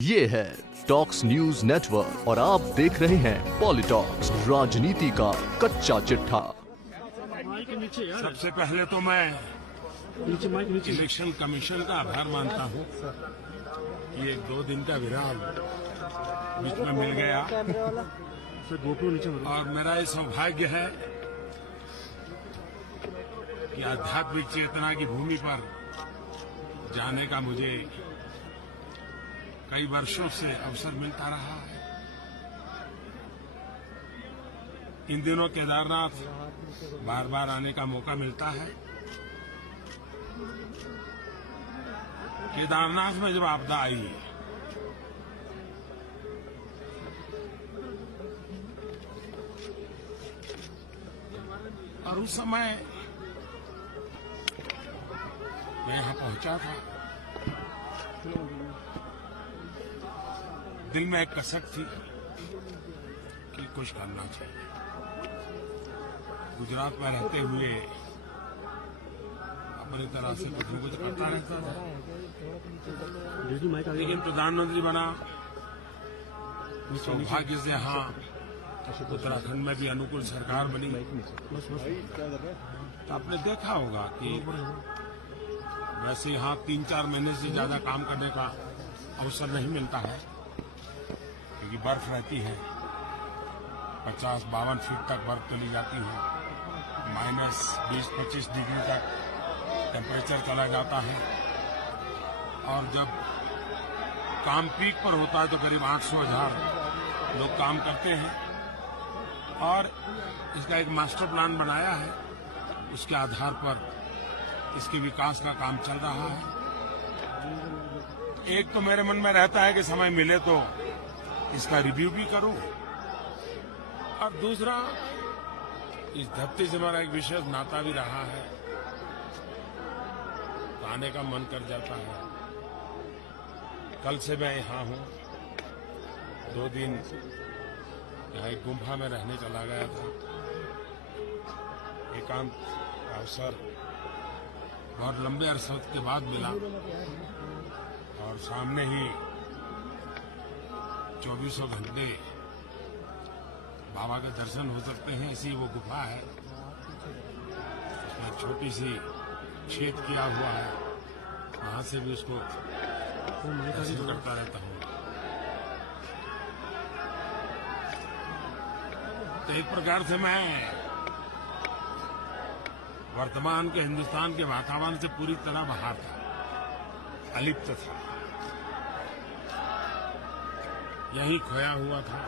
ये है talks news network और आप देख रहे हैं पॉलिटॉक्स, राजनीति का कच्चा चिट्ठा। सबसे पहले तो मैं इलेक्शन कमीशन का आभार मानता हूं कि एक 2 दिन का विराम बीच में मिल गया और मेरा ये सौभाग्य है कि आध्यात्मिक चेतना की भूमि पर जाने का मुझे कई वर्षों से अवसर मिलता रहा है। इन दिनों केदारनाथ बार बार आने का मौका मिलता है। केदारनाथ में जब आपदा आई और उस समय मैं यहां पहुंचा था, दिल में एक कसक थी कि कुछ करना चाहिए। गुजरात में रहते हुए अपनी तरह से कुछ न कुछ करता रहता था, लेकिन प्रधानमंत्री बना, सौभाग्य से यहाँ उत्तराखंड में भी अनुकूल सरकार बनी। तो आपने देखा होगा कि वैसे यहाँ 3-4 महीने से ज्यादा काम करने का अवसर नहीं मिलता है, क्योंकि बर्फ रहती है, 50-52 फीट तक बर्फ चली जाती है, -20-25 डिग्री तक टेम्परेचर चला जाता है। और जब काम पीक पर होता है तो करीब 800,000 लोग काम करते हैं और इसका एक मास्टर प्लान बनाया है, उसके आधार पर इसके विकास का काम चल रहा है। एक तो मेरे मन में रहता है कि समय मिले तो इसका रिव्यू भी करूं, और दूसरा इस धरती से हमारा एक विशेष नाता भी रहा है, तो आने का मन कर जाता है। कल से मैं यहाँ हूँ, 2 दिन यहाँ एक गुम्फा में रहने चला गया था। एकांत अवसर बहुत लंबे अरसे के बाद मिला और सामने ही 24 घंटे बाबा के दर्शन हो सकते हैं, ऐसी वो गुफा है। उसमें छोटी सी छेद किया हुआ है, वहां से भी उसको दर्शन करता रहता हूँ। तो एक प्रकार से मैं वर्तमान के हिंदुस्तान के वातावरण से पूरी तरह बाहर था, अलिप्त था, यहीं खोया हुआ था।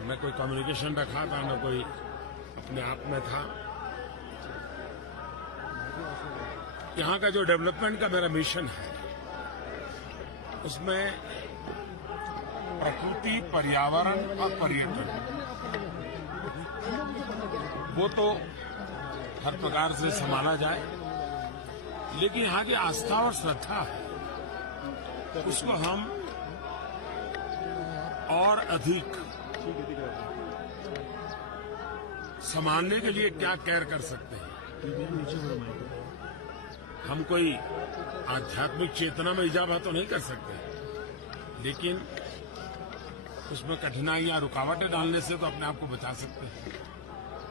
न कोई कम्युनिकेशन रखा था, न कोई अपने आप में था। यहाँ का जो डेवलपमेंट का मेरा मिशन है, उसमें प्रकृति, पर्यावरण और पर्यटन, वो तो हर प्रकार से संभाला जाए, लेकिन यहाँ की आस्था और श्रद्धा है, उसको हम और अधिक संभालने के लिए क्या केयर कर सकते हैं। हम कोई आध्यात्मिक चेतना में इजाफा तो नहीं कर सकते, लेकिन उसमें कठिनाइयां, रुकावटें डालने से तो अपने आप को बचा सकते हैं।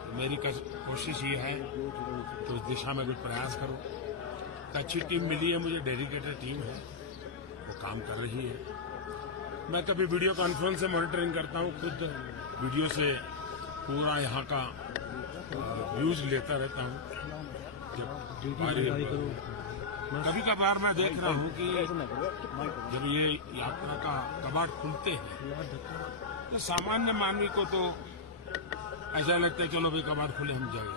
तो मेरी कोशिश ये है कि उस दिशा में कुछ प्रयास करूं। अच्छी टीम मिली है मुझे, डेडिकेटेड टीम है, वो काम कर रही है। मैं कभी वीडियो कॉन्फ्रेंस से मॉनिटरिंग करता हूँ, खुद वीडियो से पूरा यहाँ का व्यूज लेता रहता हूँ। कभी कभार मैं देख रहा हूँ कि जब ये यात्रा का कबाड़ खुलते हैं तो सामान्य मानवी को तो ऐसा लगता है चलो भाई कबाड़ खुले हम जाए,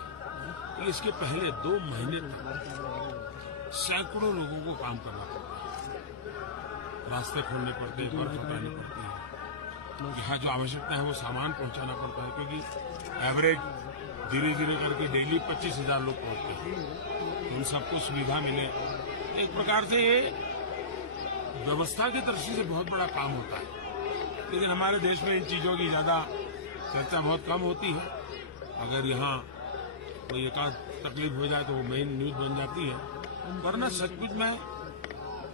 तो इसके पहले 2 महीने तक सैकड़ों लोगों को काम करना पड़ता है, रास्ते खोलने पड़ते हैं, बर्फ हटानी पड़ती है, यहाँ जो आवश्यकता है वो सामान पहुंचाना पड़ता है, क्योंकि एवरेज धीरे धीरे करके डेली 25,000 लोग पहुंचते हैं, उन सबको सुविधा मिले। एक प्रकार से ये व्यवस्था की दृष्टि से बहुत बड़ा काम होता है, लेकिन हमारे देश में इन चीजों की ज्यादा चर्चा बहुत कम होती है। अगर यहाँ कोई एकाध तकलीफ हो जाए तो वो मेन न्यूज बन जाती है, वरना सचमुच में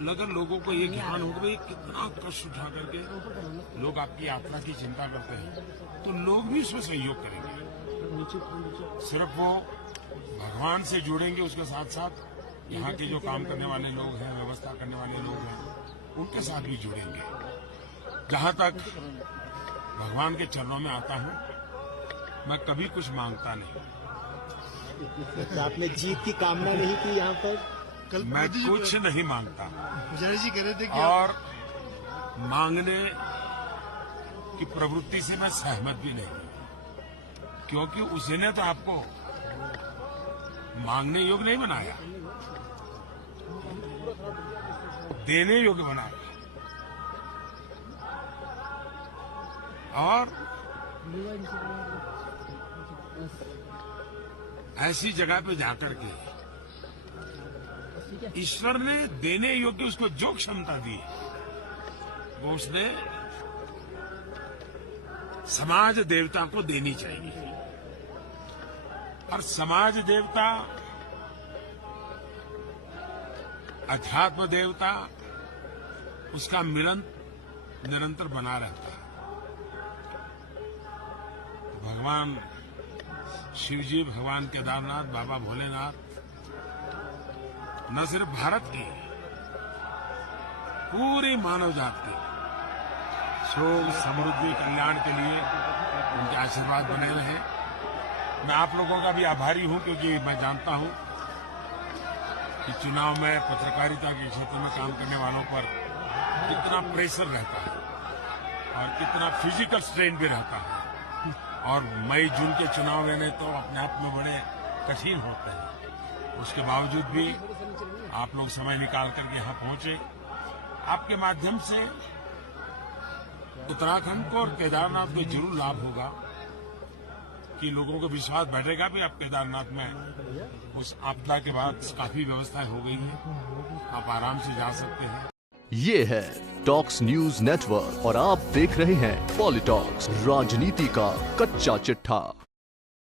अगर लोगों को ये ज्ञान हो कि भाई कितना कष्ट उठा करके लोग आपकी यात्रा की चिंता करते हैं, तो लोग भी उसमें सहयोग करेंगे। सिर्फ वो भगवान से जुड़ेंगे, उसके साथ साथ यहाँ के जो काम करने वाले लोग हैं, व्यवस्था करने वाले लोग हैं, उनके साथ भी जुड़ेंगे। जहां तक भगवान के चरणों में आता हूं, मैं कभी कुछ मांगता नहीं। तो आपने जीत की कामना नहीं की यहाँ पर? कल मैं कुछ नहीं मांगता पुजारी जी कह रहे थे कि और मांगने की प्रवृत्ति से मैं सहमत भी नहीं हूं, क्योंकि उसने तो आपको मांगने योग्य नहीं बनाया, देने योग्य बनाया। और ऐसी जगह पे जाकर के ईश्वर ने देने योग्य उसको जो क्षमता दी, वो उसने समाज देवता को देनी चाहिए। और समाज देवता, अध्यात्म देवता, उसका मिलन निरंतर बना रहता है। भगवान शिव जी, भगवान केदारनाथ, बाबा भोलेनाथ न सिर्फ भारत की, पूरी मानव जाति के सुख समृद्धि कल्याण के लिए उनके आशीर्वाद बने रहे। मैं आप लोगों का भी आभारी हूं, क्योंकि मैं जानता हूं कि चुनाव में पत्रकारिता के क्षेत्र में काम करने वालों पर कितना प्रेशर रहता है और कितना फिजिकल स्ट्रेन भी रहता है। और मई जून के चुनाव लेने तो अपने आप में बड़े कठिन होते हैं। उसके बावजूद भी आप लोग समय निकाल करके यहाँ पहुंचे। आपके माध्यम से उत्तराखंड को और केदारनाथ को जरूर लाभ होगा, कि लोगों को विश्वास बैठेगा भी अब केदारनाथ में उस आपदा के बाद काफी व्यवस्थाएं हो गई है, आप आराम से जा सकते हैं। ये है टॉक्स न्यूज नेटवर्क और आप देख रहे हैं पॉलिटॉक्स, राजनीति का कच्चा चिट्ठा।